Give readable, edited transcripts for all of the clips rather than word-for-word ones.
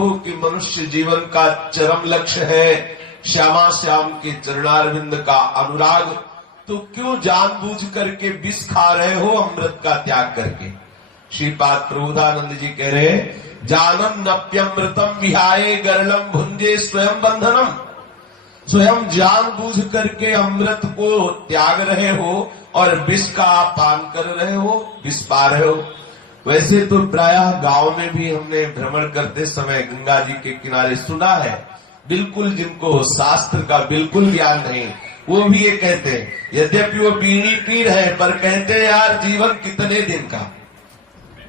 हो कि मनुष्य जीवन का चरम लक्ष्य है श्यामा श्याम के चरणारविंद का अनुराग, तो क्यों जानबूझ करके विष खा रहे हो अमृत का त्याग करके। श्रीपाद प्रबोधानंद जी कह रहे जानन नप्यमृतम विहाये गरलम भुंजे स्वयं बंधनम। स्वयं जानबूझ करके अमृत को त्याग रहे हो और विष का पान कर रहे हो, विष पा रहे हो। वैसे तो प्रायः गांव में भी हमने भ्रमण करते समय गंगा जी के किनारे सुना है, बिल्कुल जिनको शास्त्र का बिल्कुल ज्ञान नहीं, वो भी ये कहते हैं, यद्यपि वो बीड़ी पी रहे पर कहते हैं यार जीवन कितने दिन का।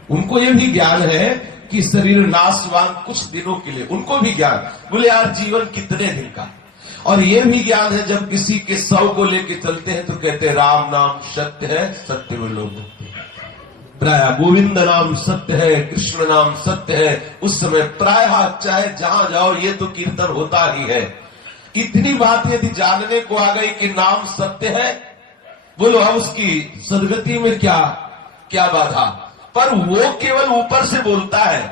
उनको ये भी ज्ञान है कि शरीर नाशवान कुछ दिनों के लिए, उनको भी ज्ञान, बोले यार जीवन कितने दिन का। और ये भी ज्ञान है जब किसी के 100 को लेके चलते हैं तो कहते हैं राम नाम सत्य है, सत्य में लोग प्राय गोविंद नाम सत्य है, कृष्ण नाम सत्य है। उस समय प्रायः चाहे जहां जाओ ये तो कीर्तन होता ही है। इतनी बात यदि जानने को आ गई कि नाम सत्य है, बोलो अब उसकी सदगति में क्या क्या बाधा। पर वो केवल ऊपर से बोलता है,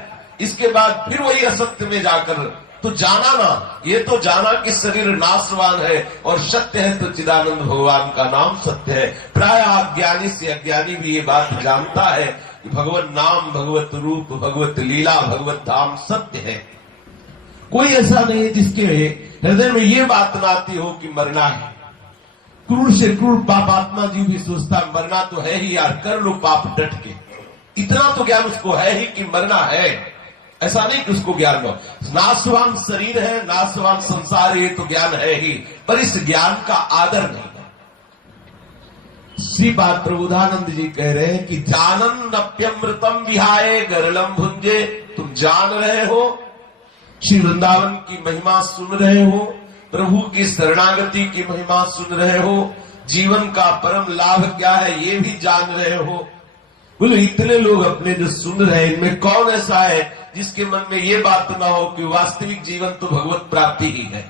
इसके बाद फिर वही असत्य में जाकर तो जाना ना, ये तो जाना कि शरीर नाशवान है और सत्य है तो चिदानंद भगवान का नाम सत्य है। प्राय अज्ञानी से अज्ञानी भी ये बात जानता है कि भगवत नाम, भगवत रूप, भगवत लीला, भगवत धाम सत्य है। कोई ऐसा नहीं है जिसके हृदय में ये बात ना आती हो कि मरना है। क्रूर से क्रूर पापात्मा जीव भी सोचता मरना तो है ही यार, कर लो पाप डट के। इतना तो ज्ञान उसको है ही कि मरना है, ऐसा नहीं कि उसको ज्ञान हो। नाशवान शरीर है, नाशवान संसार, ये तो ज्ञान है ही, पर इस ज्ञान का आदर नहीं है। श्रीपाद प्रबोधानंद जी कह रहे हैं कि जानन नप्यमृतम विहाये गरलम भुंजे। तुम जान रहे हो, श्री वृंदावन की महिमा सुन रहे हो, प्रभु की शरणागति की महिमा सुन रहे हो, जीवन का परम लाभ क्या है ये भी जान रहे हो। बोलो इतने लोग अपने जो सुन रहे हैं, इनमें कौन ऐसा है जिसके मन में ये बात ना हो कि वास्तविक जीवन तो भगवत प्राप्ति ही है।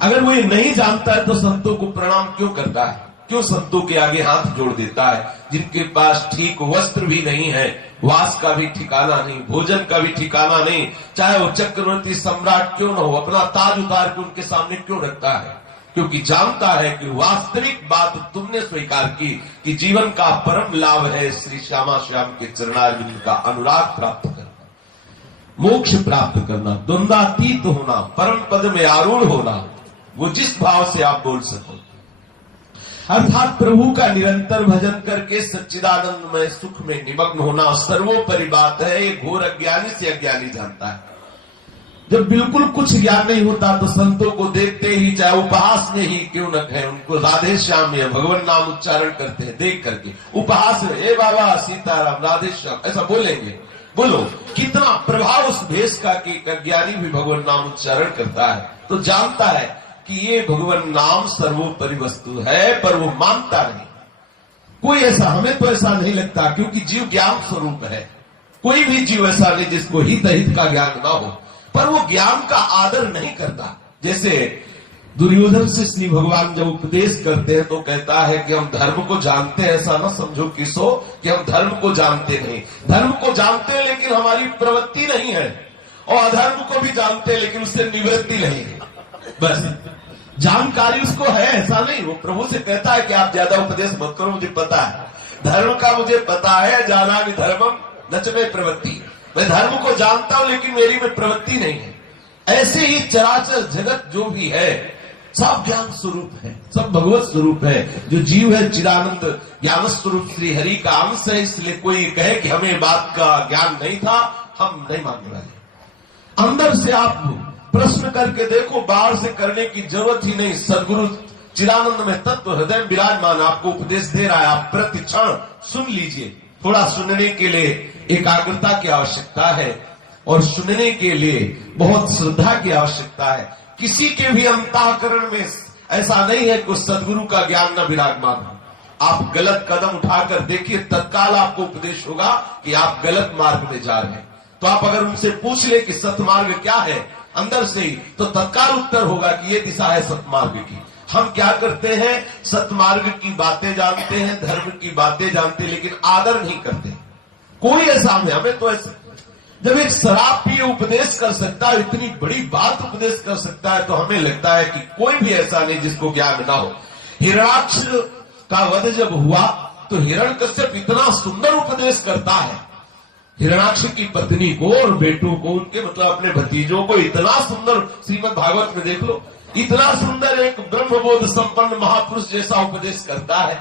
अगर वो ये नहीं जानता है तो संतों को प्रणाम क्यों करता है, क्यों संतों के आगे हाथ जोड़ देता है, जिनके पास ठीक वस्त्र भी नहीं है, वास का भी ठिकाना नहीं, भोजन का भी ठिकाना नहीं, चाहे वो चक्रवर्ती सम्राट क्यों न हो, अपना ताज उतार के उनके सामने क्यों रखता है, क्योंकि जानता है कि वास्तविक बात तुमने स्वीकार की कि जीवन का परम लाभ है श्री श्यामा श्याम के चरणारविंद का अनुराग प्राप्त करना, मोक्ष प्राप्त करना, द्वंद्वातीत होना, परम पद में आरूढ़ होना, वो जिस भाव से आप बोल सको। अर्थात प्रभु का निरंतर भजन करके सच्चिदानंदमय सुख में निमग्न होना सर्वोपरि बात है। ये घोर अज्ञानी से अज्ञानी जानता है। जब बिल्कुल कुछ ज्ञान नहीं होता तो संतों को देखते ही, चाहे उपहास में ही क्यों न कहें, उनको राधे श्याम में भगवान नाम उच्चारण करते हैं, देख करके उपहास में ए बाबा सीताराम राधे श्याम ऐसा बोलेंगे। बोलो कितना प्रभाव उस भेष का कि अज्ञानी भी भगवान नाम उच्चारण करता है तो जानता है कि ये भगवान नाम सर्वोपरि वस्तु है, पर वो मानता नहीं। कोई ऐसा, हमें तो ऐसा नहीं लगता, क्योंकि जीव ज्ञान स्वरूप है। कोई भी जीव ऐसा नहीं जिसको हित अहित का ज्ञान ना हो, पर वो ज्ञान का आदर नहीं करता। जैसे दुर्योधन से श्री भगवान जब उपदेश करते हैं तो कहता है कि हम धर्म को जानते हैं, ऐसा ना समझो किसो कि हम धर्म को जानते नहीं। धर्म को जानते हैं लेकिन हमारी प्रवृत्ति नहीं है, और अधर्म को भी जानते हैं लेकिन उससे निवृत्ति नहीं है। बस जानकारी उसको है, ऐसा नहीं। वो प्रभु से कहता है कि आप ज्यादा उपदेश मत करो, मुझे पता है धर्म का, मुझे पता है, जाना भी धर्मम नच में प्रवृत्ति। मैं धर्म को जानता हूं लेकिन मेरी में प्रवृत्ति नहीं है। ऐसे ही चराचर जगत जो भी है सब ज्ञान स्वरूप है, सब भगवत स्वरूप है। जो जीव है चिदानंद ज्ञान स्वरूप श्री हरि का अंश है। इसलिए कोई कहे कि हमें बात का ज्ञान नहीं था, हम नहीं मानने वाले। अंदर से आप प्रश्न करके देखो, बाहर से करने की जरूरत ही नहीं। सदगुरु चिदानंद में तत्व हृदय विराजमान आपको उपदेश दे रहा है, आप प्रति क्षण सुन लीजिए। थोड़ा सुनने के लिए एकाग्रता की आवश्यकता है और सुनने के लिए बहुत श्रद्धा की आवश्यकता है। किसी के भी अंतःकरण में ऐसा नहीं है कि सदगुरु का ज्ञान न विराजमान हो। आप गलत कदम उठाकर देखिए, तत्काल आपको उपदेश होगा कि आप गलत मार्ग में जा रहे हैं। तो आप अगर उनसे पूछ ले कि सतमार्ग क्या है अंदर से ही, तो तत्काल उत्तर होगा कि ये दिशा है सतमार्ग की। हम क्या करते हैं, सतमार्ग की बातें जानते हैं, धर्म की बातें जानते हैं, लेकिन आदर नहीं करते। कोई ऐसा हमें तो ऐसा जब एक शराब पिए उपदेश कर सकता है, इतनी बड़ी बात उपदेश कर सकता है, तो हमें लगता है कि कोई भी ऐसा नहीं जिसको ज्ञान ना हो। हिरण्याक्ष का वध जब हुआ तो हिरण्यकश्यप इतना सुंदर उपदेश करता है, हिरण्याक्ष की पत्नी को और बेटों को, उनके मतलब अपने भतीजों को इतना सुंदर, श्रीमद् भागवत में देख लो, इतना सुंदर एक ब्रह्मबोध संपन्न महापुरुष जैसा उपदेश करता है।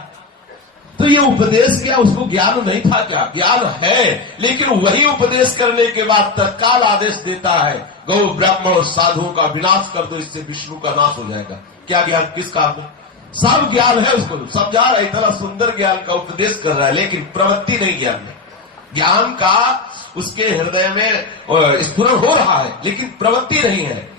तो ये उपदेश क्या, उसको ज्ञान नहीं था क्या? ज्ञान है, लेकिन वही उपदेश करने के बाद तत्काल आदेश देता है, गौ ब्राह्मण और साधुओं का विनाश कर दो, इससे विष्णु का नाश हो जाएगा। क्या ज्ञान, किस काम में? सब ज्ञान है उसको, सब जा रहा है, इतना सुंदर ज्ञान का उपदेश कर रहा है, लेकिन प्रवृत्ति नहीं ज्ञान में। ज्ञान का उसके हृदय में स्फुरण हो रहा है, लेकिन प्रवृत्ति नहीं है।